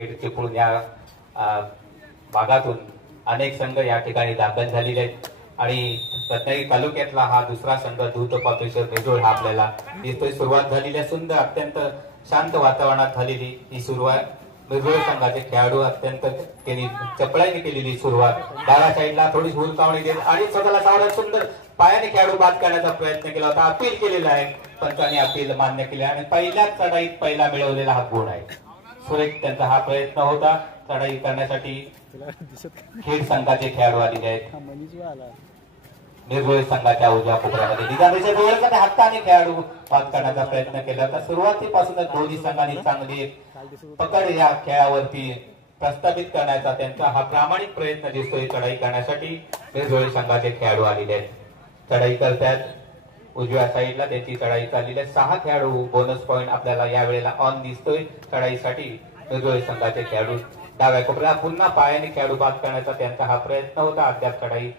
चिपळूण या भागातून अनेक संघ या ठिकाणी दाखल झालेले आहेत आणि रत्नागिरी तालुक्यातला हा दुसरा संघ दूत पापेश्वर बेजोड हा आपल्याला दिसतोय। सुरुवात झालेली आहे सुंदर अत्यंत शांत वातावरणात झालेली ही सुरुवात। बेजोड संघाचे खेळाडू अत्यंत त्यांनी चपळाईने केलेली सुरुवात। डाव्या साईडला थोडी हुलकावणी देत आणि स्वतःला सावरत सुंदर पायाने खेळाडू बाद करण्याचा प्रयत्न केला होता। अपील केलेला आहे, पंचांनी अपील मान्य केले आणि पहिल्याच चढाईत पहिला मिळवलेला हा गुण आहे। सुरेख त्यांचा हा प्रयत्न होता चढाई करण्यासाठी। खेड संघाचे खेळाडू आलेले आहेत। निर्भय संघाच्या उजव्या कोपऱ्यामध्ये निजामेच्या जवळच्या हाताने खेळाडू बाद करण्याचा प्रयत्न केला होता। सुरुवातीपासूनच दोन्ही संघांनी चांगली पकड या खेळावरती प्रस्थापित करण्याचा त्यांचा हा प्रामाणिक प्रयत्न दिसतोय। चढाई करण्यासाठी निर्भय संघाचे खेळाडू आलेले आहेत, चढाई करतात। उजव्या साईडला त्यांची चढाई चाललेली आहे। 6 खेळाडू बोनस पॉइंट आपल्याला या वेळेला ऑन दिसतोय चढाईसाठी। निर्भय संघाचे खेळाडू डाव्या कोपऱ्याला पुन्हा पायाने खेळाडू बाद करण्याचा त्यांचा हा प्रयत्न होता। अद्याप चढाई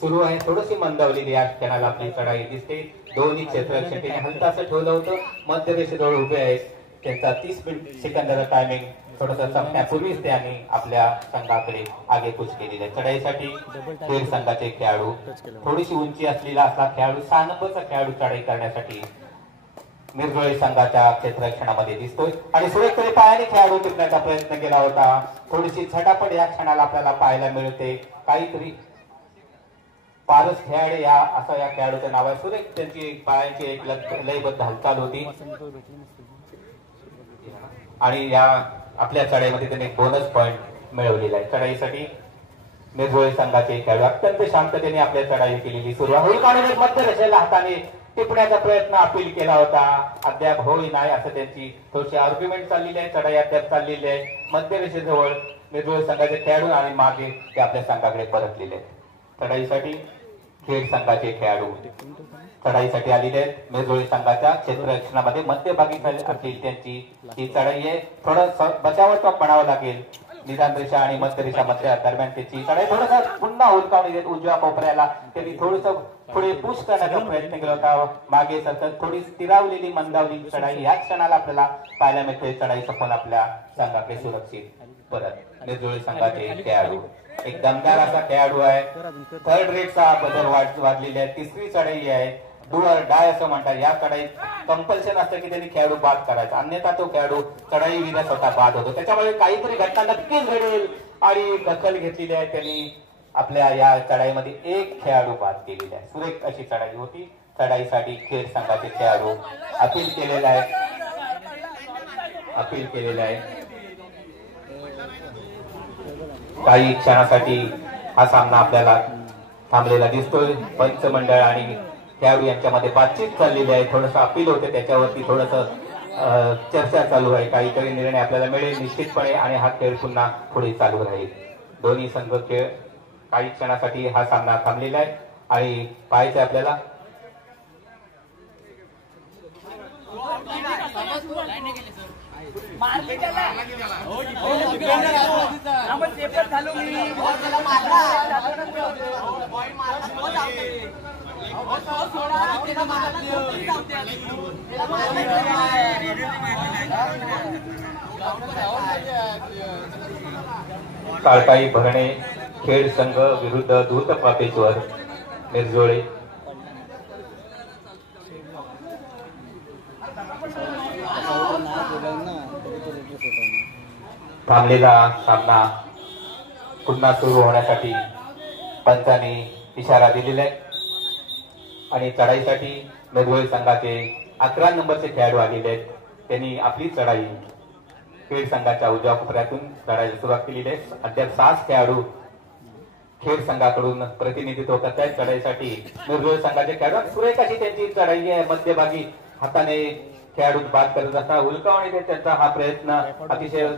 सुरू आहे, थोडीशी मंदावलेली या क्षणाला आपली चढाई दिसते। दोन्ही क्षेत्ररक्षकांनी हलकासं ठेवलं होतं, मध्य रेषेजवळ उभे आहेत। त्यांचा 30 सेकंदाचा टायमिंग थोडासा संपण्यापूर्वीच त्यांनी आपल्या संघाकडे आगेकूच केलेली आहे। चढाईसाठी खेड संघाचे खेळाडू थोडीशी उंची असलेला असा खेळाडू 6 नंबरचा खेळाडू चढाई करण्यासाठी निर्भय संघाच्या क्षेत्ररक्षणामध्ये दिसतोय आणि सुरेखपणे पायाने खेळाडू टिकण्याचा प्रयत्न केला होता। थोडीशी झटापट या क्षणाला आपल्याला पाहायला मिळते। काहीतरी पारस खेळाडू या असं या खेळाडूचं नाव आहे। सुरेख त्यांची पायांची एक लयबद्ध हालचाल होती आणि या आपल्या चढाईमध्ये त्यांनी बोनस पॉइंट मिळवलेला आहे। चढाईसाठी निर्भय संघाचे खेळाडू अत्यंत शांततेने आपल्या चढाई केलेली सुरुवात होईल आणि मध्य रेषेला हाताने टिपण्याचा प्रयत्न अपील केला होता। अद्याप होई नाही असं त्यांची थोडीशी आर्ग्युमेंट चाललेली आहे। चढाई अद्याप चाललेली आहे। मध्य रेषेजवळ निर्भय संघाचे खेळाडू आणि मागे ते आपल्या संघाकडे परतलेले आहेत। चढाईसाठी खेड संघाचे खेळाडू चढाईसाठी आलेले आहेत। निर्भय संघाच्या क्षेत्ररक्षणामध्ये मध्यभागी असलेली त्यांची ही चढाई आहे। थोडं बचावाचं म्हणावं लागेल। निदान रेषा आणि मध्य रेषा मध्ये दरम्यान त्याची चढाई थोडासा पुन्हा हुलकावणी देत उजव्या कोपऱ्याला त्यांनी थोडंसं पुढे पुश करण्याचा प्रयत्न केला होता। मागे सतत थोडी स्थिरावलेली मंदावली चढाई या क्षणाला आपल्याला पाहायला मिळते। चढाई सफल आपल्या संघाकडे सुरक्षित परत। निर्जोळी संघाचे खेळाडू एक दमदार असा खेळाडू आहे। थर्ड रेटचा बदल वाढलेली आहे। तिसरी चढाई आहे, डू ऑर डाय असं म्हणतात। या चढाईत कंपल्शन असतं की त्यांनी खेळाडू बाद करायचा, अन्यथा तो खेळाडू चढाई विना स्वतः बाद होतो। त्याच्यामुळे काहीतरी घटना नक्कीच घडेल आणि दखल घेतलेली आहे त्यांनी। आपल्या या चढाईमध्ये एक खेळाडू बाद केलेला आहे। सुरेख अशी चढाई होती। चढाईसाठी खेड संघाचे खेळाडू अपील केलेला आहे, अपील केलेलं आहे। काही क्षणासाठी हा सामना आपल्याला थांबलेला दिसतोय। पंच मंडळ आणि खेळाडू यांच्यामध्ये बातचीत चाललेली आहे। थोडंसं अपील होते त्याच्यावरती थोडंसं चर्चा चालू आहे। काहीतरी निर्णय आपल्याला मिळेल निश्चितपणे आणि हा खेळ पुन्हा पुढे चालू राहील। दोन्ही संघ खेळ काही क्षणासाठी हा सामना थांबलेला आहे आणि पाहायचं आपल्याला काळकाई भरणे खेड संघ विरुद्ध दूत पापेश्वर निर्जोळे। थांबलेला सामना पुन्हा सुरू होण्यासाठी पंचांनी इशारा दिलेला आहे आणि चढाईसाठी निर्भय संघाचे 11 नंबरचे खेळाडू आलेले आहेत। त्यांनी आपली चढाई खेड संघाच्या उजव्या कोपऱ्यातून चढायला सुरुवात केलेली आहे। अद्याप 6 खेळाडू खेड संघाकडून प्रतिनिधित्व करत आहेत। चढाईसाठी निर्भय संघाचे खेळाडू सुरेख अशी त्यांची चढाई आहे। मध्यभागी हाताने खेळाडू बाद करत असताना हुलकावणी देत त्यांचा हा प्रयत्न अतिशय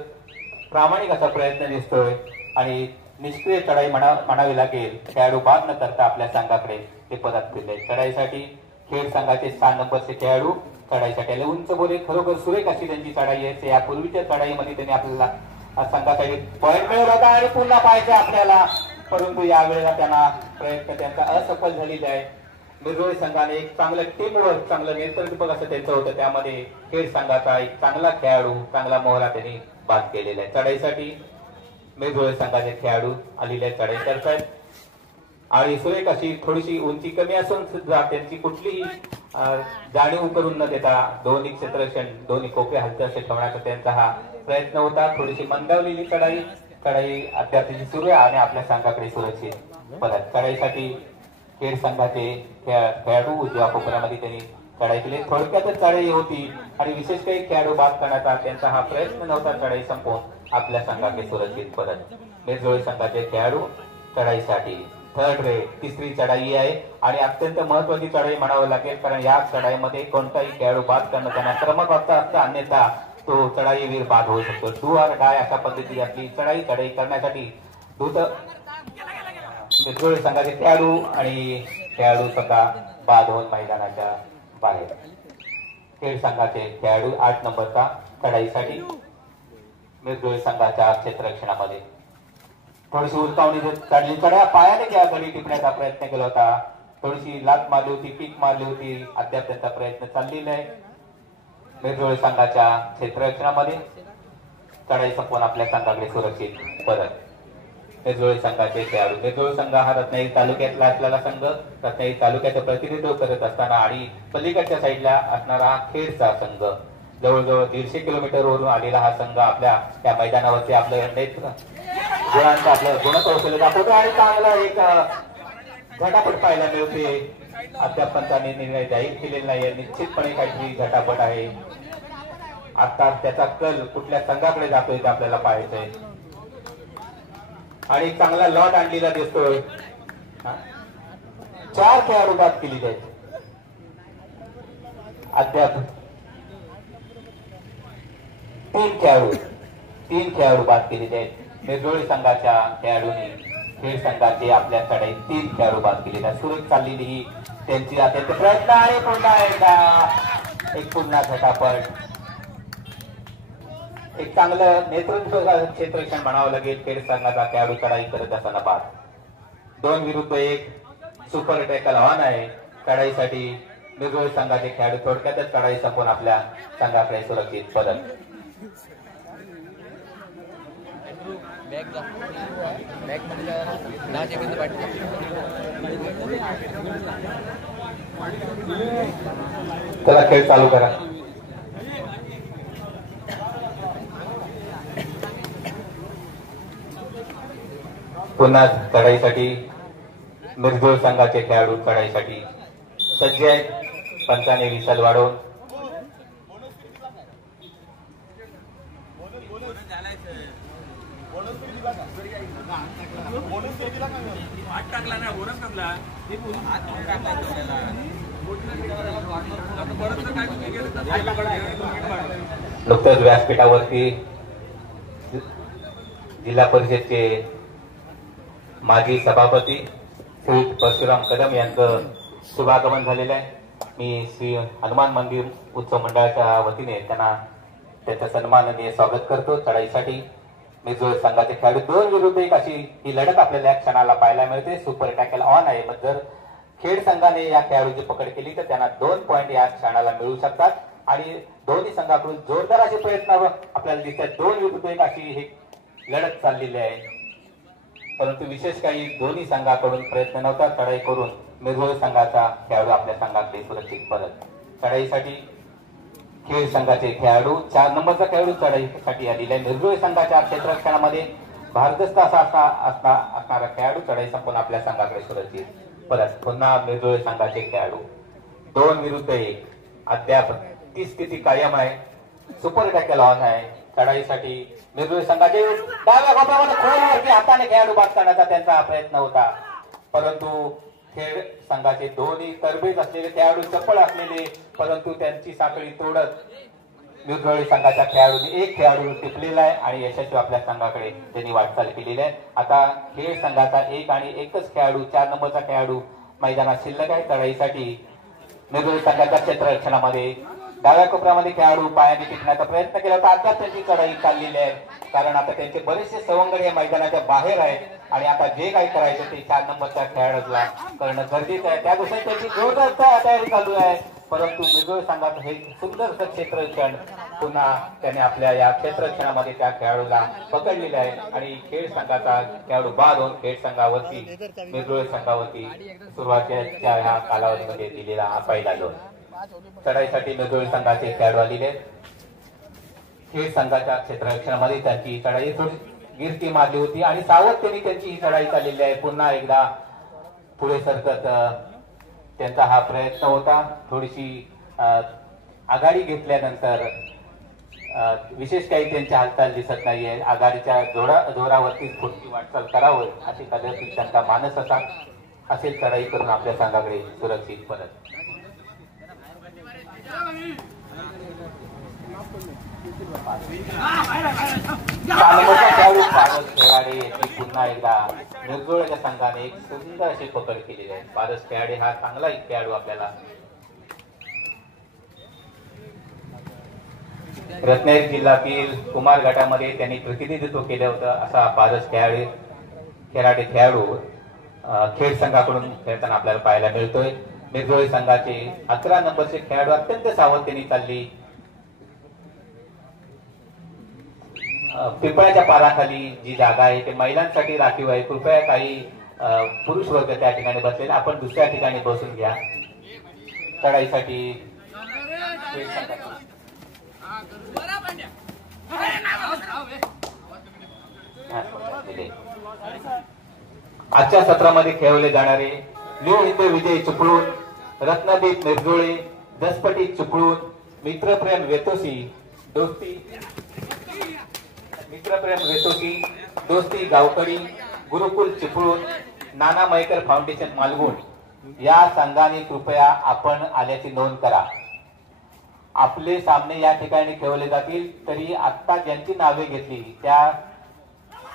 प्रामाणिक असा प्रयत्न दिसतोय आणि निष्क्रिय चढाई म्हणावी लागेल। खेळाडू बाद न करता आपल्या संघाकडे ते परत फिरले। चढाईसाठी खेड संघाचे 6 नंबरचे खेळाडू चढाईसाठी आले। उंच बोले खरोखर सुरेख अशी त्यांची चढाई आहे। यापूर्वीच्या चढाईमध्ये त्यांनी आपल्याला संघासाठी पॉइंट मिळवला होता आणि पुन्हा पाहायचं आपल्याला, परंतु यावेळेला त्यांना प्रयत्न त्यांचा असफल झालेला आहे। निर्भय संघाने एक चांगलं टीम वर्क चांगलं नेतृत्व असं त्यांचं होतं। त्यामध्ये खेड संघाचा एक चांगला खेळाडू चांगला मोहरा त्यांनी बाद केलेला आहे. चढाईसाठी मेघोळे संघाचे खेळाडू आलेले चढाई करतायत आणि सुरेख अशी थोडीशी उंची कमी असून सुद्धा त्यांची कुठलीही जाणीव करून न देता दोन्ही क्षेत्ररक्षण दोन्ही कोपरे हलते असे ठेवण्याचा त्यांचा हा प्रयत्न होता. थोडीशी मंदावलेली चढाई अद्याप सुरू आहे आणि आपल्या संघाकडे सुरक्षित परत. चढाईसाठी खेड संघाचे खेळाडू उजव्या कोपऱ्यामध्ये त्यांनी चढाई केली. थोडक्यातच चढाई होती आणि विशेष काही खेळाडू बाद करण्याचा त्यांचा हा प्रयत्न नव्हता. चढाई संपवून आपल्या संघाकडे सुरक्षित परत. मेघोळे संघाचे खेळाडू चढाईसाठी थर्ड रेट तिसरी चढाई आहे आणि अत्यंत महत्वाची चढाई म्हणावं लागेल, कारण या चढाईमध्ये कोणताही खेळाडू बाद करणं त्यांना क्रमक असतं, अन्यथा तो चढाईवीर बाद होऊ शकतो. डू ऑर डाय अशा पद्धतीने आपली चढाई करण्यासाठी मेघोळे संघाचे खेळाडू आणि खेळाडू सुद्धा बाद होऊन मैदानाच्या बाहेर. खेड संघाचे खेळाडू 8 नंबरचा चढाईसाठी मेघोळे संघाच्या क्षेत्ररक्षणामध्ये थोडीशी उलकावणी काढली. चढ्या पायाने त्या गडी टिपण्याचा प्रयत्न केला होता. थोडीशी लात मारली होती, पीक मारली होती. अद्याप त्यांचा प्रयत्न चाललेला आहे. मेघोळे संघाच्या क्षेत्ररक्षणामध्ये चढाई संपवून आपल्या संघाकडे सुरक्षित परत. मेघोळे संघाचे खेळाडू. मेघोळे संघ हा रत्नागिरी तालुक्यातला असलेला संघ, रत्नागिरी तालुक्याचं प्रतिनिधित्व करत असताना आणि पलीकडच्या साईडला असणारा हा खेडचा संघ, जवळजवळ 150 किलोमीटरवरून आलेला हा संघ आपल्या त्या मैदानावरती आपलं गुणांचं आपलं गुणकौशल्य दाखवतो आणि चांगला एक झटापट पाहायला मिळते. अद्याप पंचांनी निर्णय जाहीर केलेला नाही, निश्चितपणे काहीतरी झटापट आहे. आता त्याचा कल कुठल्या संघाकडे जातोय ते आपल्याला पाहायचंय आणि चांगला लॉट आणलेला दिसतोय. 4 खेळाडू बाद केलेले आहेत. अद्याप 3 खेळाडू बाद केलेले आहेत. मेघोळे संघाच्या खेळाडूंनी खेड संघाचे आपल्या चढाईत 3 खेळाडू बाद केलेले आहेत. सुरेख चाललेली ही त्यांची अत्यंत प्रयत्न आहे. पुन्हा झटापट. एक चांगलं नेतृत्व क्षेत्ररक्षण म्हणावं लागेल. खेड संघाचा खेळाडू चढाई करत असताना बाद. 2 विरुद्ध 1 सुपर टॅकल ऑन आहे. चढाईसाठी मेघोळे संघाचे खेळाडू थोडक्यातच चढाई संपवून आपल्या संघाकडे सुरक्षित परत. चला खेळ चालू करा. पुन्हा चढाईसाठी मेघोळे संघाचे खेळाडू चढाईसाठी सज्ज आहेत. पंचाने विसल वाढवून नुकतंच व्यासपीठावरती जिल्हा परिषदचे माजी सभापती श्री परशुराम कदम यांचं शुभागमन झालेलं आहे. मी श्री हनुमान मंदिर उत्सव मंडळाच्या वतीने त्यांना त्यांचं सन्माननीय स्वागत करतो. चढाईसाठी मेघोळे संघाचे खेळाडू 2 विरुद्ध 1 अशी ही लढत आपल्याला या क्षणाला पाहायला मिळते. सुपर टॅकल ऑन आहे. मग जर खेड संघाने या खेळाडूची पकड केली तर त्यांना 2 पॉइंट या क्षणाला मिळू शकतात आणि दोन्ही संघाकडून जोरदार असे प्रयत्न आपल्याला दिसतात. 2 विरुद्ध 1 अशी ही लढत चाललेली आहे, परंतु विशेष काही दोन्ही संघाकडून प्रयत्न नव्हता. चढाई करून मेघोळे संघाचा खेळाडू आपल्या संघाकडे सुरक्षित परत. चढाईसाठी खेड संघाचे खेळाडू 4 नंबरचा खेळाडू चढाईसाठी आलेला आहे. मेघोळे संघाच्या क्षेत्ररक्षणामध्ये भारदस्त असणारा खेळाडू चढाई संपून आपल्या संघाकडे सुरक्षित परत. पुन्हा मेघोळे संघाचे खेळाडू 2 विरुद्ध 1 अद्याप ती स्थिती कायम आहे. सुपर टॅकल ऑन आहे. चढाईसाठी मेघोळे संघाचे डाव्या गोट्यामध्ये खोलवरती हाताने खेळाडू बाद करण्याचा त्यांचा प्रयत्न होता, परंतु खेड संघाचे दोन्ही तरबेज असलेले खेळाडू चपळ असलेले, परंतु त्यांची साखळी तोडत मेघोळे संघाच्या खेळाडूंनी 1 खेळाडू टिपलेला आहे आणि यशस्वी आपल्या संघाकडे त्यांनी वाटचाल केलेली आहे. आता खेड संघाचा 1 आणि 1च खेळाडू 4 नंबरचा खेळाडू मैदानात शिल्लक आहे. चढाईसाठी मेघोळे संघाच्या क्षेत्ररक्षणामध्ये डाव्या कोपऱ्यामध्ये खेळाडू पायाने टिकण्याचा प्रयत्न केला होता. अद्याप त्यांची चढाई चाललेली आहे, कारण आता त्यांचे बरेचसे सवंगड हे मैदानाच्या बाहेर आहेत आणि आता जे काही करायचं ते 4 नंबरच्या खेळाडूला करणं गरजेचं आहे. त्या दिवशी त्यांची जोरदार तयारी चालू आहे. परंतु मिरजोळ संघात हे सुंदर क्षेत्ररक्षण पुन्हा त्याने आपल्या या क्षेत्ररक्षणामध्ये त्या खेळाडूला पकडलेले आहे आणि खेळ संघाचा खेळाडू बाद होऊन खेळ संघावरती मिरजोळ संघावरती सुरुवातीच्या ह्या कालावधीमध्ये दिलेला हा पहिला गोल. चढाईसाठी मिरजोळ संघाचे खेळाडू आलेले आहेत. खेळ संघाच्या क्षेत्ररक्षणामध्ये त्यांची चढाई थोडी गिरती मारली होती आणि सावधतेने त्यांची ही चढाई चाललेली आहे. पुन्हा एकदा पुढे सरकत त्यांचा हा प्रयत्न होता. थोडीशी आघाडी घेतल्यानंतर विशेष काही त्यांची हालचाल दिसत नाहीये. आघाडीच्या जोरावरतीच पुढची वाटचाल करावं अशी कदाचित त्यांचा मानस असेल चढाई करून आपल्या संघाकडे सुरक्षित परत. पुन्हा एकदा मिरजोळच्या संघाने एक सुंदर अशी पकड केलेली आहे. पारस खेळाडू हा चांगला एक खेळाडू आपल्याला रत्नागिरी जिल्ह्यातील कुमार गटामध्ये त्यांनी प्रतिनिधित्व केलं होतं. असा पारस खेळाडू खेळ संघाकडून खेळताना आपल्याला पाहायला मिळतोय. मिरजोळी संघाचे 11 नंबरचे खेळाडू अत्यंत सावधतेने चालली. पिंपळाच्या पाराखाली जी जागा आहे ते महिलांसाठी राखीव आहे. कृपया काही पुरुष वर्ग त्या ठिकाणी बसलेले आपण दुसऱ्या ठिकाणी बसून घ्या. चढाईसाठी आजच्या सत्रामध्ये खेळवले जाणारे न्यू हिंद विजय चिपळूण, रत्नदीप मिरजोळे, दसपटी चिपळूण, मित्रप्रेम वेतोसी, दोस्ती गावकडी, गुरुकुल चिपळूण, नाना मयकर फाउंडेशन मालगुण या संघाने कृपया आपण आल्याची नोंद करा. आपले सामने या ठिकाणी खेळवले जातील. तरी आता ज्यांची नावे घेतली त्या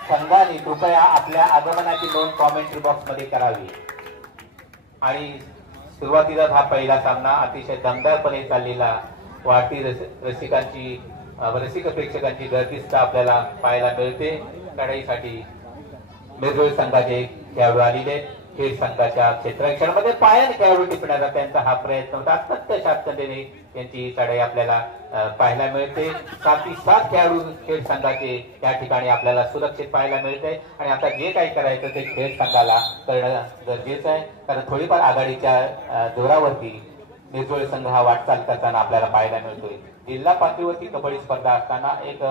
संघाने कृपया आपल्या आगमनाची नोंद कॉमेंट्री बॉक्स मध्ये करावी. आणि सुरुवातीला हा पहिला सामना अतिशय दमदारपणे चाललेला वाढती रसिक प्रेक्षकांची गर्दी सुद्धा आपल्याला पाहायला मिळते. लढाईसाठी मिरजोळ संघाचे खेळाडू आलेले. खेळ संघाच्या क्षेत्ररक्षणामध्ये पायाने खेळाडू टिपण्याचा त्यांचा हा प्रयत्न होता. अत्यंत शांततेने त्यांची चढाई आपल्याला पाहायला मिळते. 7 खेळाडू खेळ संघाचे या ठिकाणी आपल्याला सुरक्षित पाहायला मिळते. आणि आता जे काही करायचं ते खेळ संघाला करणं गरजेचं आहे. कारण थोडीफार आघाडीच्या जोरावरती मिरजोळ संघ हा वाटचाल करताना आपल्याला पाहायला मिळतोय. जिल्हा पातळीवरती कबड्डी स्पर्धा असताना एक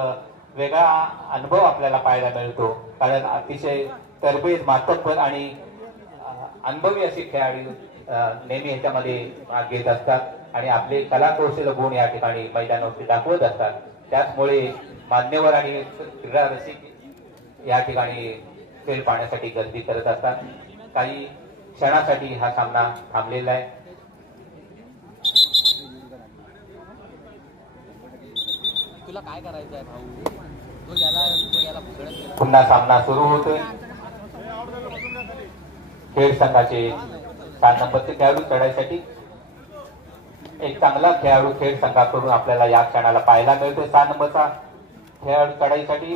वेगळा अनुभव आपल्याला पाहायला मिळतो. कारण अतिशय तरबेज, मातब्बर आणि अनुभवी असे खेळाडू नेहमी ह्याच्यामध्ये भाग घेत असतात आणि आपले कलाकौशल्य गुण या ठिकाणी मैदानावरती दाखवत असतात. त्याचमुळे मान्यवर आणि क्रीडा रसिक या ठिकाणी खेळ पाहण्यासाठी गर्दी करत असतात. काही क्षणासाठी हा सामना थांबलेला आहे. तुला काय करायचं आहे भाऊ? पुन्हा सामना सुरू होतोय. खेळ संघाचे 7 नंबरचे खेळाडू चढाईसाठी एक चांगला खेळाडू खेळ संघाकडून आपल्याला या क्षणाला पाहायला मिळतोय. 6 नंबरचा खेळाडू चढाईसाठी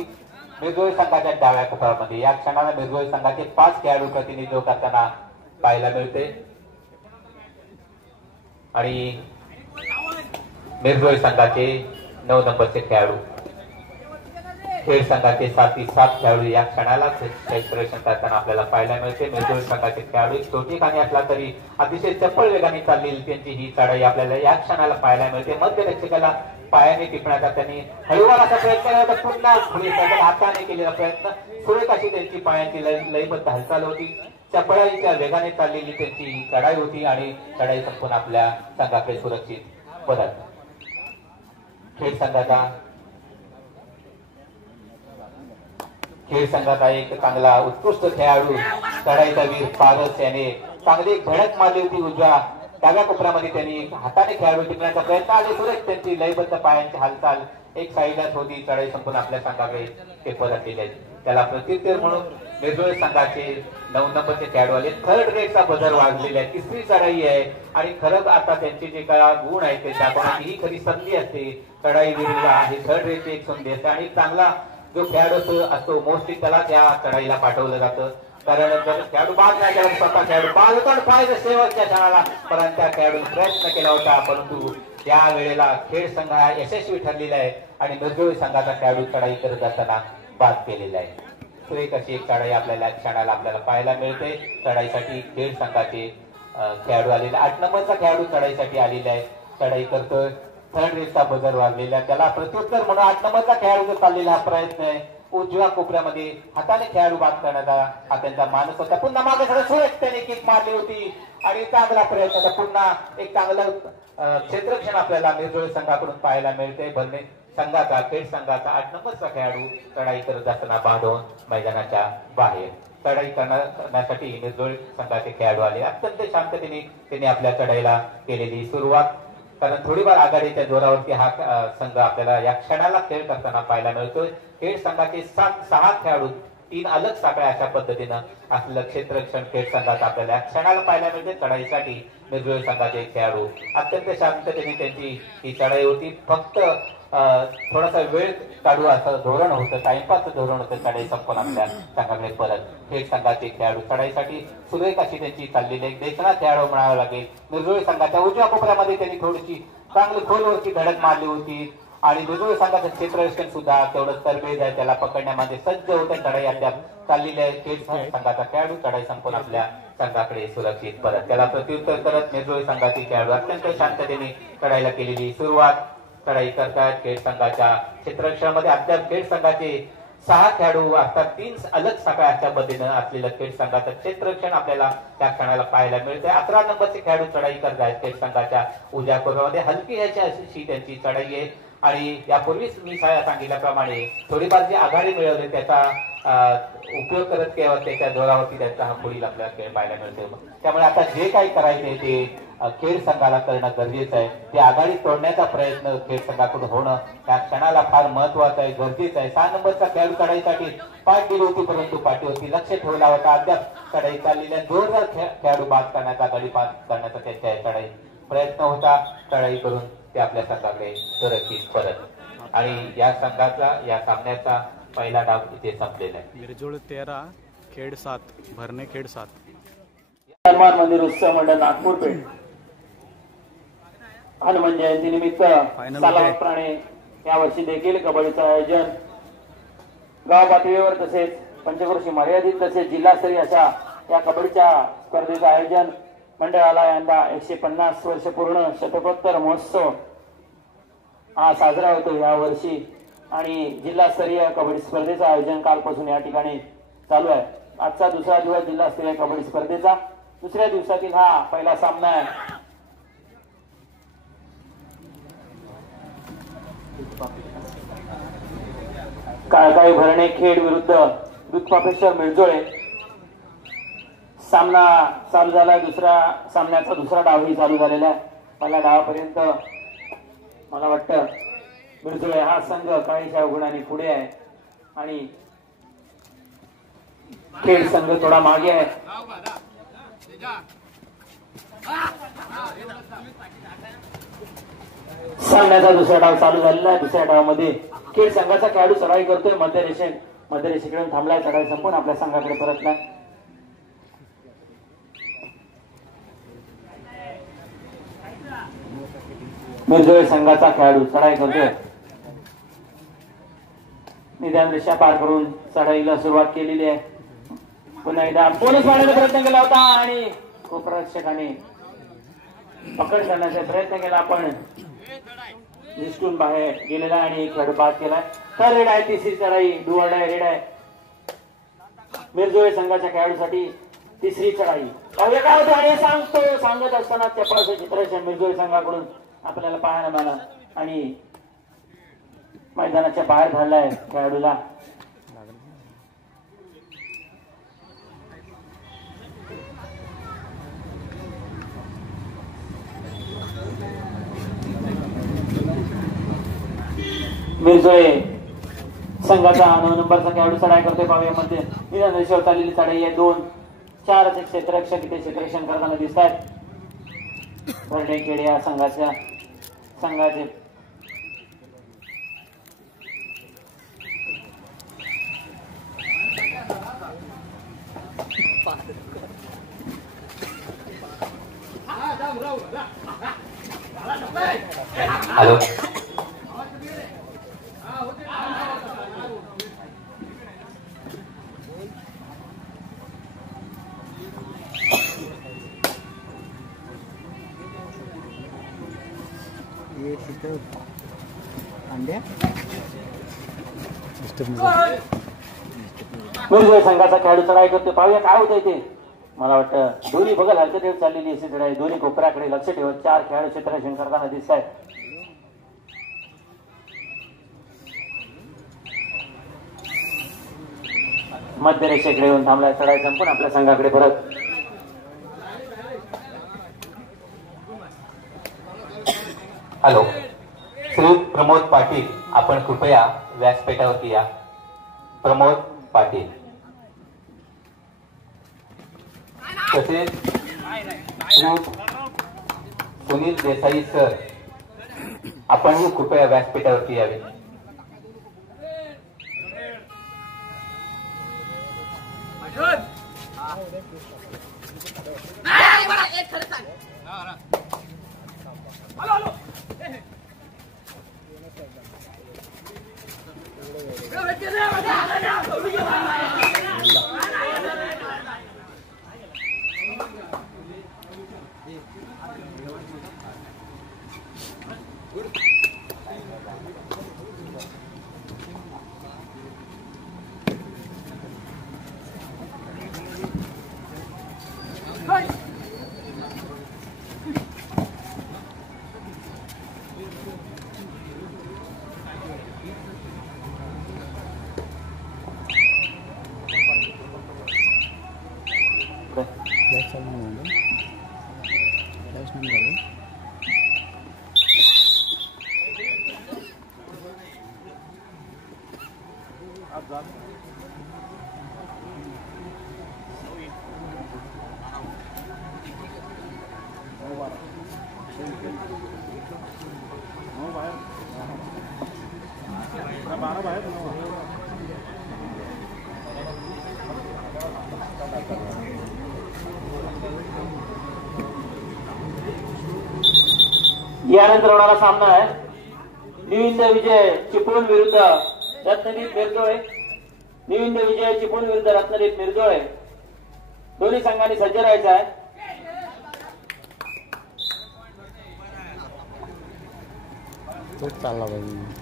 मिरजोळ संघाच्या डाव्या कोपऱ्यामध्ये या क्षणाला मिरजोळ संघाचे 5 खेळाडू प्रतिनिधित्व करताना पाहायला मिळते. आणि मिरजोळ संघाचे 9 नंबरचे खेळाडू खेळ संघाचे 7 खेळाडू या क्षणाला क्षेत्ररक्षण करताना आपल्याला पाहायला मिळते. मिरजोळ संघाचे खेळाडू छोटी खाणी असला तरी अतिशय चप्पळ वेगाने चाललेली त्यांची ही चढाई आपल्याला या क्षणाला पाहायला मिळते. मध्यरक्षकाला पायाने टिपण्याचा त्यांनी हळूवार असा प्रयत्न केला होता. पुन्हा पुढे हाताने केलेला प्रयत्न सुरेख अशी त्यांची पायांची लयबद्ध हालचाल होती. चपळाईच्या वेगाने चाललेली त्यांची चढाई होती आणि चढाई संपून आपल्या संघाकडे सुरक्षित परत. खेळ संघाचा एक चांगला उत्कृष्ट खेळाडू चढाईचा वीर पारस याने चांगली धडक मारली होती. उजव्या डाव्या कोपऱ्यामध्ये त्यांनी हाताने खेळाडू टिकण्याचा प्रयत्न आणि सुरेख त्यांची लयबद्ध पायांची हालचाल एक साईडलाच होती. चढाई संपून आपल्या संघाकडे ते परत दिले. त्याला प्रत्युत्तर म्हणून मिरजोळ संघाचे 9 नंबरचे खेळाडू आले. थर्ड रेटचा बदल वाढलेला आहे. 3री चढाई आहे आणि खरंच आता त्यांचे जे काही गुण आहेत ते दाखवण्याची ही खरी संधी असते. चढाई विरुद्ध हे थर्ड रेटची एक संधी असते आणि चांगला जो खेळाडू असतो मोस्टली त्याला त्या चढाईला पाठवलं जातं. कारण जर खेळाडू बाद नाही केला स्वतः खेळाडू बाद होता पाहिजे शेवटच्या क्षणाला, परंतु त्या खेळाडूने प्रयत्न केला होता, परंतु त्या वेळेला खेळ संघ हा यशस्वी ठरलेला आहे आणि मिरजोळी संघाचा खेळाडू चढाई करत असताना बाद केलेला आहे. सुरेख अशी एक चढाई आपल्याला क्षणाला आपल्याला पाहायला मिळते. चढाईसाठी खेळ संघाचे खेळाडू आलेले 8 नंबरचा खेळाडू चढाईसाठी आलेला आहे. चढाई करतोय. थर्ड रेसचा बजर वाजलेला, त्याला प्रत्युत्तर म्हणून 8 नंबरचा खेळाडू चाललेला हा प्रयत्न आहे. उजव्या कोपऱ्यामध्ये हाताने खेळाडू बाद करण्याचा हा त्यांचा मानस होता. पुन्हा मागे सुरेख त्याने किक मारली होती आणि चांगला प्रयत्न होता. पुन्हा एक चांगलं क्षेत्ररक्षण आपल्याला मिरजोळी संघाकडून पाहायला मिळते. भरणे संघाचा खेळ संघाचा 8 नंबरचा खेळाडू चढाई करत असताना बाद होऊन मैदानाच्या बाहेर. चढाई करण्यासाठी मिरजोळी संघाचे खेळाडू आले. अत्यंत शांततेने त्यांनी आपल्या चढाईला केलेली सुरुवात, कारण थोडीफार आघाडीच्या जोरावरती हा संघ आपल्याला या क्षणाला खेळ करताना पाहायला मिळतोय. खेळ संघाचे 6 खेळाडू 3 अलग साखळ्या अशा पद्धतीनं असलेलं क्षेत्ररक्षण खेळ संघात आपल्याला क्षणाला पाहायला मिळते. चढाईसाठी मिरजोळी संघाचे खेळाडू अत्यंत शांततेने त्यांची ही चढाई होती. फक्त थोडासा वेळ काढू असं धोरण होतं, टाइमपासचं धोरण होतं. चढाई संपून आपल्या संघाकडे परत खेळ संघाचे खेळाडू चढाईसाठी सुरेख अशी त्यांची चाललेली एक देखणा खेळाडू म्हणावं लागेल. मिरजोळी संघाच्या उजव्या कोपऱ्यामध्ये त्यांनी थोडीशी चांगली खोलवरची धडक मारली होती आणि मिरजोळी संघाचं क्षेत्ररक्षण सुद्धा तेवढं तरबेज आहे, त्याला पकडण्यामध्ये सज्ज होते. चढाई अद्याप चाललेली आहे. खेळ संघाचा खेळाडू चढाई संपून आपल्या संघाकडे सुरक्षित परत, त्याला प्रत्युत्तर करत मिरजोळी संघाचे खेळाडू अत्यंत शांततेने चढाईला केलेली सुरुवात. चढाई करतात. खेळ संघाच्या क्षेत्ररक्षणामध्ये अद्याप खेळ संघाचे 6 खेळाडू असतात. 3 अलग साखळ्या अशा पद्धतीनं असलेलं खेळ संघाचं क्षेत्ररक्षण आपल्याला त्या क्षणाला पाहायला मिळते. 11 नंबरचे खेळाडू चढाई करत आहेत. खेळ संघाच्या उजव्या कोपऱ्यामध्ये हलकी अशी त्यांची चढाई आहे आणि यापूर्वीच मी सांगितल्याप्रमाणे थोडीफार जी आघाडी मिळवली त्याचा उपयोग करत किंवा त्याच्या जोरावरती त्यांचा हा पुढील आपल्याला खेळ पाहायला मिळतो. त्यामुळे आता जे काही करायचे ते खेळ संघाला करणं गरजेचं आहे. ते आघाडी तोडण्याचा प्रयत्न खेळ संघाकडून होणं त्या क्षणाला फार महत्वाचं आहे, गरजेचं आहे. 6 नंबरचा खेळाडू चढाईसाठी पाठ दिली होती, परंतु पाठीवरती लक्ष ठेवला होता. अद्याप चढाई चाललेल्या जोरदार खेळाडू बाद करण्याचा, गडी बाद करण्याचा त्यांच्या चढाई प्रयत्न होता. चढाई करून ते आपल्या संघाकडे सुरक्षित परत आणि या संघाचा या सामन्याचा पहिला डाव इथे संपलेला आहे. मिरजोळ 13 खेड 7 भरणे खेड 7. हनुमान मंदिर उत्सव मंडळ नागपूर पेठ हनुमान जयंती निमित्त सलामत प्राणे यावर्षी देखील कबड्डीचं आयोजन गाव पातळीवर तसेच पंचक्रोशी मर्यादित तसेच जिल्हास्तरीय अशा या कबड्डीच्या स्पर्धेचं आयोजन मंडळाला यंदा 150 वर्ष पूर्ण शतकोत्तर महोत्सव हा साजरा होतो या वर्षी आणि जिल्हास्तरीय कबड्डी स्पर्धेचं आयोजन कालपासून या ठिकाणी चालू आहे. आजचा दुसरा दिवस जिल्हास्तरीय कबड्डी स्पर्धेचा. दुसऱ्या दिवसातील हा पहिला सामना आहे. काळकाई भरणे खेड विरुद्ध दूधपापेश्वर मिरजोळे. सामना चालू झाला. दुसऱ्या सामन्याचा दुसरा डावही चालू झालेला आहे. पहिल्या डावापर्यंत मला वाटतं मिरजोळे हा संघ काहीशा गुणांनी पुढे आहे आणि खेड संघ थोडा मागे आहे. सामन्याचा दुसरा डाव चालू झालेला आहे. दुसऱ्या डावामध्ये खेड संघाचा खेळाडू चढाई करतोय. मध्यरेषेकडून थांबलाय. चढाई संपून आपल्या संघाकडे परतलाय. मिरजोळे संघाचा खेळाडू चढाई करतोय. निदान रेषा पार करून चढाईला सुरुवात केलेली आहे. पुन्हा एकदा बोनस मारण्याचा प्रयत्न केला होता आणि उपरक्षकाने पकड करण्याचा प्रयत्न केला पण निष्ठून बाहेर गेलेला आणि खेळाडू बाद केलाय. तर रेड आहे. तिसरी चढाई डुअर्ड आहे. रेड आहे मिरजोळे संघाच्या खेळाडूसाठी तिसरी चढाई. काय होतं आणि सांगत असताना चपळाचं चित्ररक्षण मिरजोळे संघाकडून आपल्याला पाहायला मिळालं आणि मैदानाच्या बाहेर धाडलाय खेळाडूला. मिरजोळे संघाचा 9 नंबरचा खेळाडू चढाई करतोय. पाव्यामध्ये निदान रेषेवर चाललेली चढाई आहे. 2-4 क्षेत्ररक्षक इथे क्षेत्ररक्षण करताना दिसत आहेत. भरणे खेड या संघाचे हॅलो मिरजोळी संघाचा खेळाडू चढाई करतोय. पाहूया काय होतंय ते. मला वाटतं दोन्ही बघल हलकत येत चाललेली अशी चढाई. दोन्ही कोपऱ्याकडे लक्ष ठेवत 4 खेळाडू क्षेत्ररक्षण करताना दिसत आहेत. मध्य रेषेकडे येऊन थांबलाय. चढाई संपून आपल्या संघाकडे परत. हॅलो श्री प्रमोद पाटील, आपण कृपया व्यासपीठावरती या. प्रमोद पाटील. तसेच श्री सुनील देसाई सर, आपणही कृपया व्यासपीठावरती यावे. यानंतर होणारा सामना आहे निविंद विजय चिपळूण विरुद्ध रत्नदीप मिरजोळे. निविंद विजय चिपळूण विरुद्ध रत्नदीप मिरजोळे. दोन्ही संघांनी सज्ज राहायचं आहे. चालला पाहिजे.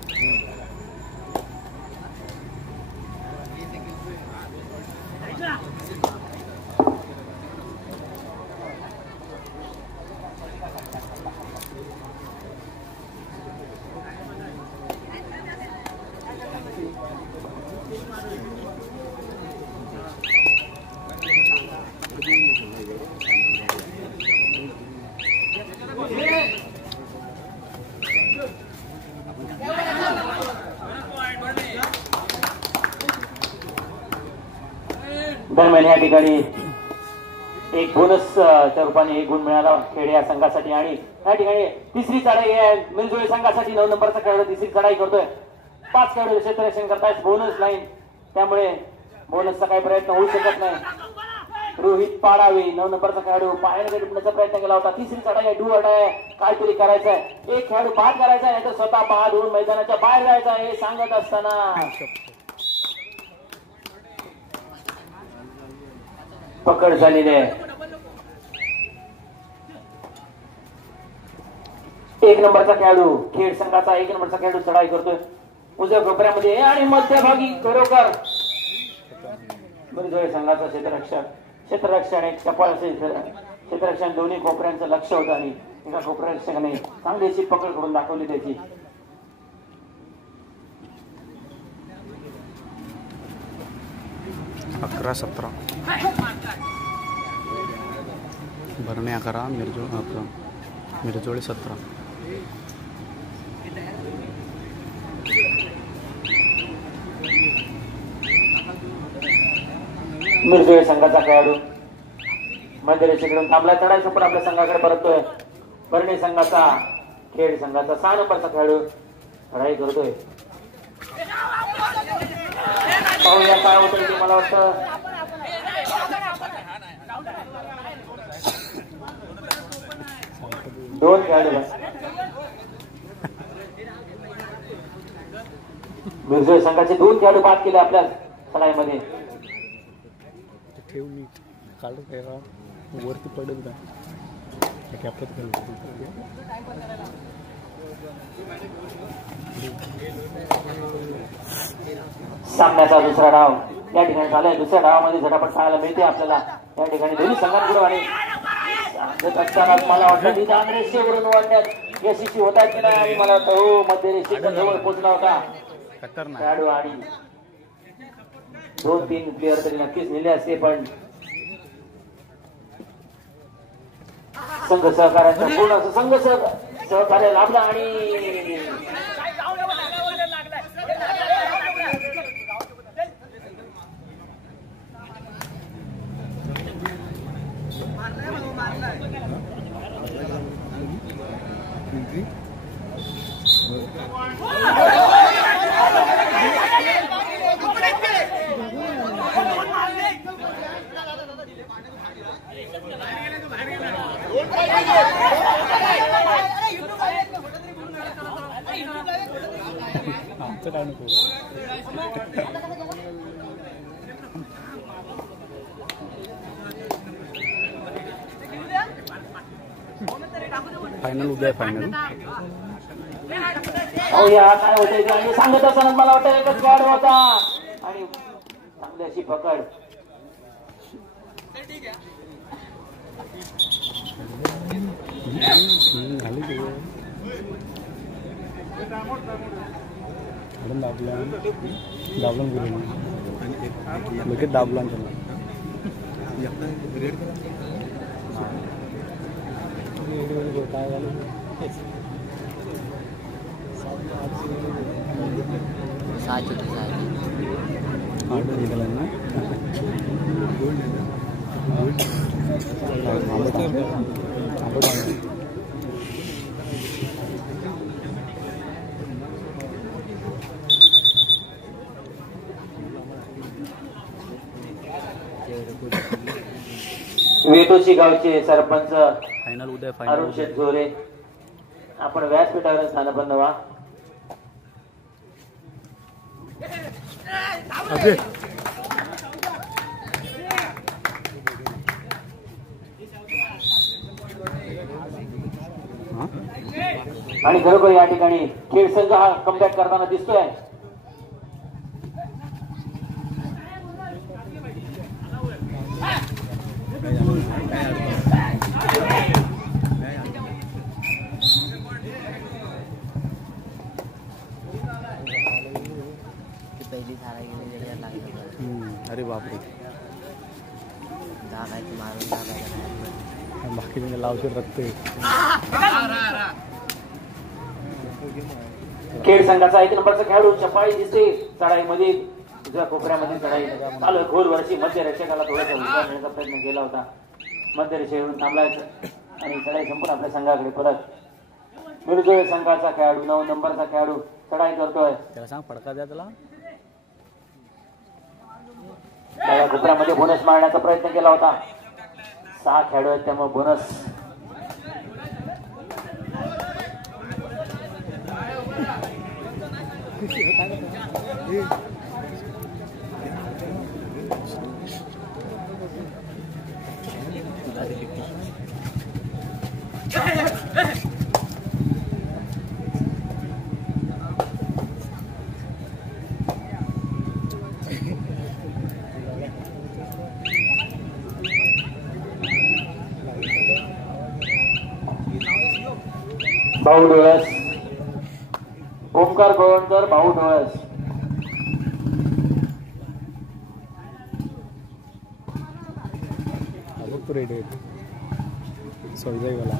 दरम्यान या ठिकाणी एक बोनसच्या रूपाने 1 गुण मिळाला खेड या संघासाठी. आणि या ठिकाणी तिसरी चढाई आहे मिरजोळी संघासाठी. 9 नंबरचा खेळाडू तिसरी चढाई करतोय. 5 खेळाडू क्षेत्ररक्षण करतायत. बोनस लाईन, त्यामुळे बोनसचा काही प्रयत्न होऊ शकत नाही. रोहित पाडावी 9 नंबरचा खेळाडू पायाने लुटण्याचा प्रयत्न केला होता. तिसरी चढाई आहे. डू आहे, काहीतरी करायचं आहे. एक खेळाडू बाद करायचा आहे, नाहीतर स्वतः बाद होऊन मैदानाच्या बाहेर जायचं आहे. हे सांगत असताना पकड झालेली आहे. 1 नंबरचा खेळाडू खेड संघाचा 1 नंबरचा खेळाडू चढाई करतोय उजव्या कोपऱ्यामध्ये. आणि मध्यभागी खरोखर मिरजोळी संघाचा क्षेत्ररक्षण एक चपळ क्षेत्ररक्षण दोन्ही कोपऱ्यांचं लक्ष होतं. आणि एका कोपऱ्याने चांगलीशी पकड करून दाखवली त्याची. अकरा 17 भरणे 11 मिरजोळी 17. मिरजोळी संघाचा खेळाडू मध्य रेषेकडून थांबला. चढाई संपून आपल्या संघाकडे परततोय. भरणे संघाचा खेड संघाचा 6 नंबरचा खेळाडू चढाई करतोय. पाहूया काय होतं ते. मला वाटतं दोन खेळाडू मिरजोळ संघाचे 2 खेळाडू बाद केले आपल्या सलाईमध्ये. ठेव मी काढू काय वरती पडेल का सामन्याचा दुसरा डाव या ठिकाणी झालाय. दुसऱ्या डावामध्ये झटापट पाहायला मिळते आपल्याला या ठिकाणी दोन्ही संघांकडून. आणि असताना मला वाटतं निदान रेषेवरून वाढण्यात यशस्वी होता की नाही. आणि मला वाटतं हो मध्य रेषेच्या जवळ पोहोचला होता खेळाडू. आणि 2-3 प्लेअर तरी नक्कीच नेले असते पण संघ सहकार्याचा पूर्ण असं संघ सहकार्य लाभला. आणि आमचं काय नको. फायनल उद्या फायनल. हो या काय होतंय आणि सांगत असताना मला वाटतं एकच गॉड होता आणि चांगली अशी पकड. झाली की दाबला गेलो लगेच दाबला काय झालं ऑर्डर निघाला ना. वेटोशी गावचे सरपंच फायनल उद्या अरुण शेठ जोरे आपण व्यासपीठावर स्थानपन्न व्हा. आणि खरोखर या ठिकाणी खेळ संघ हा कमबॅक करताना दिसतोय. अरे बापरे बाकी लावते रक्त. खेळ संघाचा 1 नंबरचा खेळाडू चपाळी दिसते चढाईमध्ये तुझ्या कोपऱ्यामध्ये चढाई चालू आहे. खोल वर्षी मध्य रक्षकाला थोडासा उद्धार देण्याचा प्रयत्न केला होता. मध्य रेषेवरून थांबलायचं आणि चढाई संपूर्ण आपल्या संघाकडे परत. मिरजोळ संघाचा खेळाडू 9 नंबरचा खेळाडू चढाई करतोय. त्याला सांग फडका द्या त्याला. त्या कोपऱ्यामध्ये बोनस मारण्याचा प्रयत्न केला होता. 6 खेळाडू आहेत त्यामुळे बोनस. भाऊ डोळस ओमकार गोवणकर भाऊ डोळस. रेड सोयजाईवाला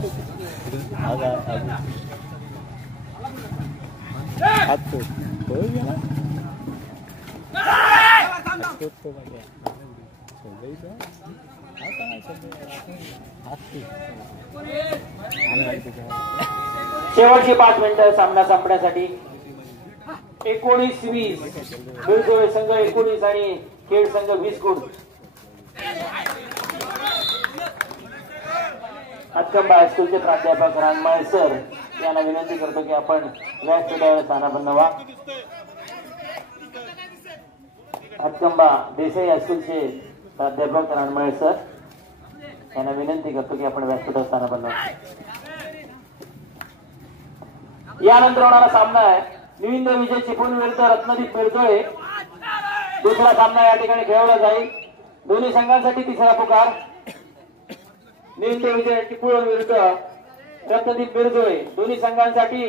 हात तो गेला शेवटची 5 मिनिटं सामना संपण्यासाठी. 19-20 मिरजोळ संघ 19 आणि खेळ संघ 20 गुण. हातकंबा हायस्कूलचे प्राध्यापक रानमाळे सर यांना विनंती करतो की आपण व्यासपीठावर स्थानापन्न व्हा. हातकंबा देसाई हायस्कूलचे प्राध्यापक रानमळे सर यांना विनंती करतो की आपण व्यासपीठावर स्थान बनवा. यानंतर होणारा सामना आहे निविंद्र विजय चिपळूण विरुद्ध रत्नदीप मिरजोळे. दुसरा सामना या ठिकाणी खेळवला जाईल. दोन्ही संघांसाठी तिसरा पुकार. निविंद्र विजय चिपळूण विरुद्ध रत्नदीप मिरजोळे दोन्ही संघांसाठी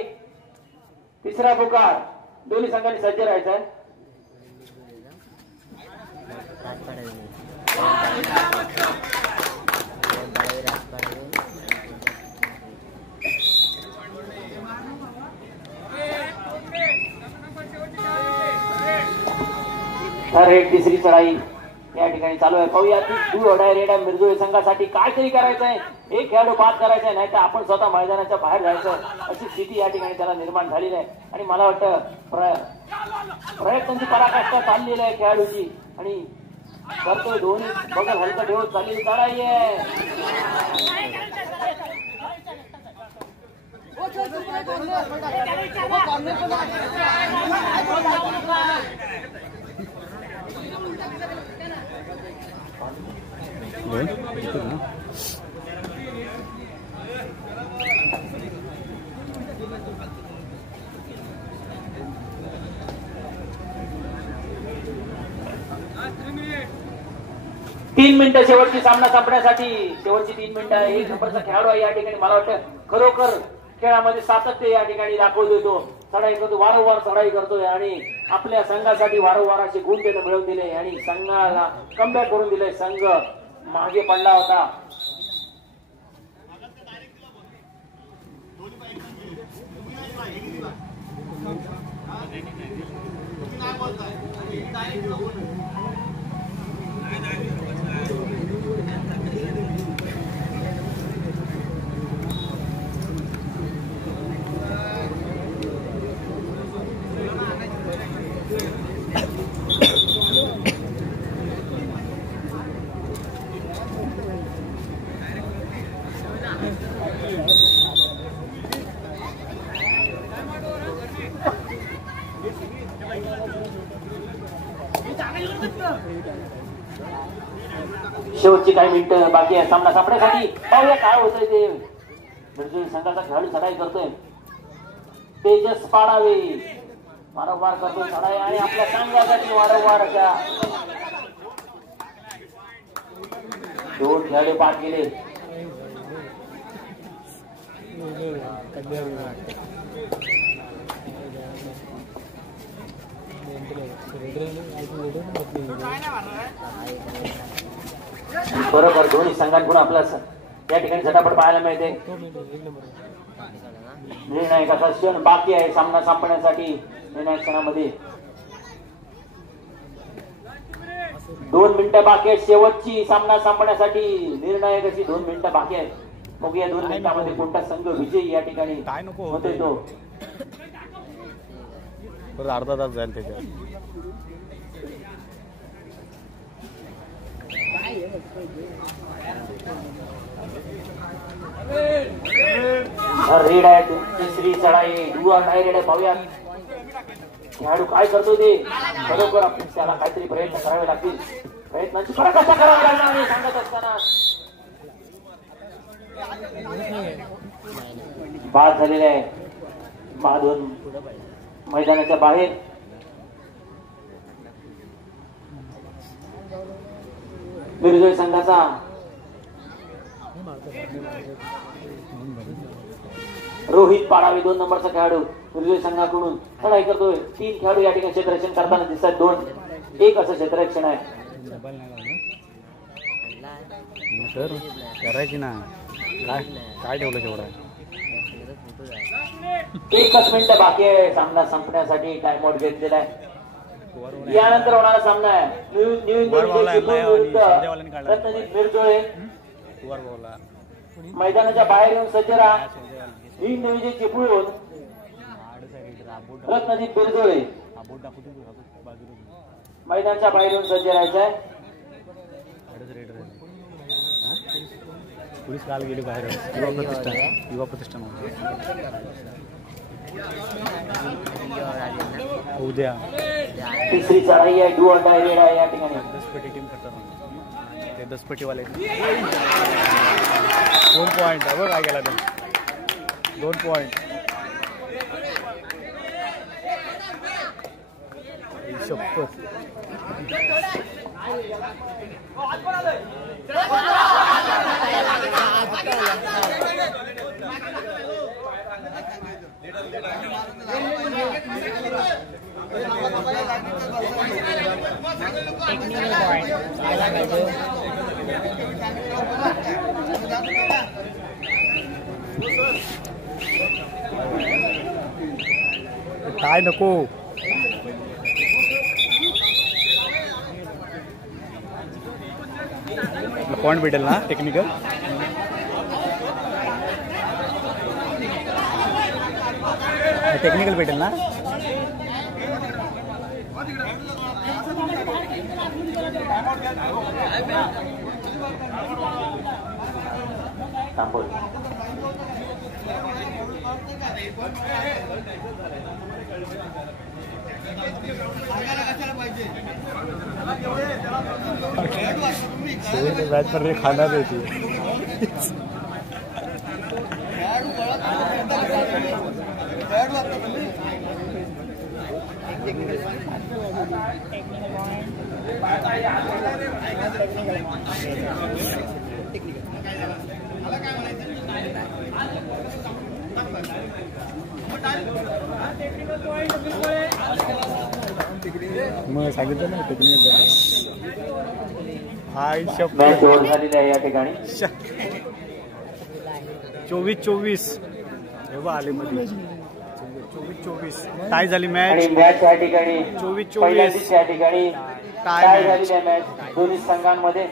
तिसरा पुकार. दोन्ही संघांनी सज्ज राहायचं आहे. तर एक तिसरी चढाई या ठिकाणी चालू आहे. पाहूया रेडा मिरजोळे संघासाठी काहीतरी करायचं आहे. एक खेळाडू बाद करायचा आहे, नाही तर आपण स्वतः मैदानाच्या बाहेर जायचं अशी स्थिती या ठिकाणी त्याला निर्माण झालेली आहे. आणि मला वाटतं प्रयत्नांची पराकाष्ठा चाललेली आहे खेळाडूची आणि करतोय दोन्ही बघा हलकं ठेवत चाललेली चढाई आहे. तीन मिनिटं शेवटची सामना संपण्यासाठी. शेवटची 3 मिनिटं. एक नंबरचा खेळाडू आहे या ठिकाणी. मला वाटतं खरोखर खेळामध्ये सातत्य या ठिकाणी दाखवतोय. तो चढाई करतो, वारंवार चढाई करतोय आणि आपल्या संघासाठी वारंवार असे गुण त्याने मिळवून दिले आणि संघाला कमबॅक करून दिले. संघ मागे पडला होता. शेवटची काही मिनिटं बाकी आहे सामना संपण्यासाठी. पाहूया काय होतंय ते. मिरजोळे संघाचा खेळाडू चढाई करतोय. तेजस पाडावे वारंवार करतोय चढाई आणि आपल्या संघासाठी वारंवार अशा 2 खेळाडू बाद केले. बरोबर दोन्ही संघांकडून आपला या ठिकाणी झटापट पाहायला मिळते. निर्णायकाचा क्षण बाकी आहे सामना संपण्यासाठी. निर्णायक क्षणामध्ये 2 मिनिटं बाकी आहेत. शेवटची सामना संपण्यासाठी निर्णायकाची 2 मिनिटं बाकी आहेत. मग या 2 मिनिटांमध्ये कोणता संघ विजयी या ठिकाणी होतोय तो अर्धा तास जाईल त्याच्यात. रेड आहे तिसरी चढाई. डू ऑर डाय रेड आहे. पाहूया खेळाडू काय करतो ते. बरोबर आपण त्याला काहीतरी प्रयत्न करावे लागतील. प्रयत्नाची पराकाष्ठा करावी लागणार आणि सांगत असताना बाद झालेले आहे. बाधून मैदानाच्या बाहेर. मिरजोळे संघाचा रोहित पाडावे 2 नंबरचा खेळाडू मिरजोळे संघाकडून चढाई करतोय. 3 खेळाडू या ठिकाणी क्षेत्ररक्षण करताना दिसतात. 2-1 असं क्षेत्ररक्षण आहे. सर करायची ना काय ठेवलं तेवढं. 1 मिनिट बाकी आहे सामना संपण्यासाठी. टाइम आउट घेतलेला आहे. यानंतर होणारा सामना आहे रत्नदीप मिरजोळे. मैदानाच्या बाहेर येऊन सज्ज राहा. निविंद्र विजय चिपळूण रत्नदीप मिरजोळे मैदानाच्या बाहेर येऊन सज्ज राहायचं आहे. पोलीस काल गेली बाहेर. युवा प्रतिष्ठान उद्या तिसरी चढाई आहे, डू ऑर डाय रेड आहे या ठिकाणी. 10 टीम करतात ते 10 पटीवाले 2 पॉईंट बघ काय केला ते 2 पॉईंट. काय नको पॉइंट भेटेल ना टेक्निकल. टेक्निकल भेटेल ना. मॅच पर खाना देती. मग सांगितलं ना टेक्निकल. मॅच ओव्हर झालेली आहे या ठिकाणी. 24-24 एवढं आले मध्ये. 24-24 टाय झाली मॅच. आणि मॅच या ठिकाणी 24-24 पहिल्या दिवशी या ठिकाणी टाय झालेली आहे मॅच दोन्ही संघांमध्ये.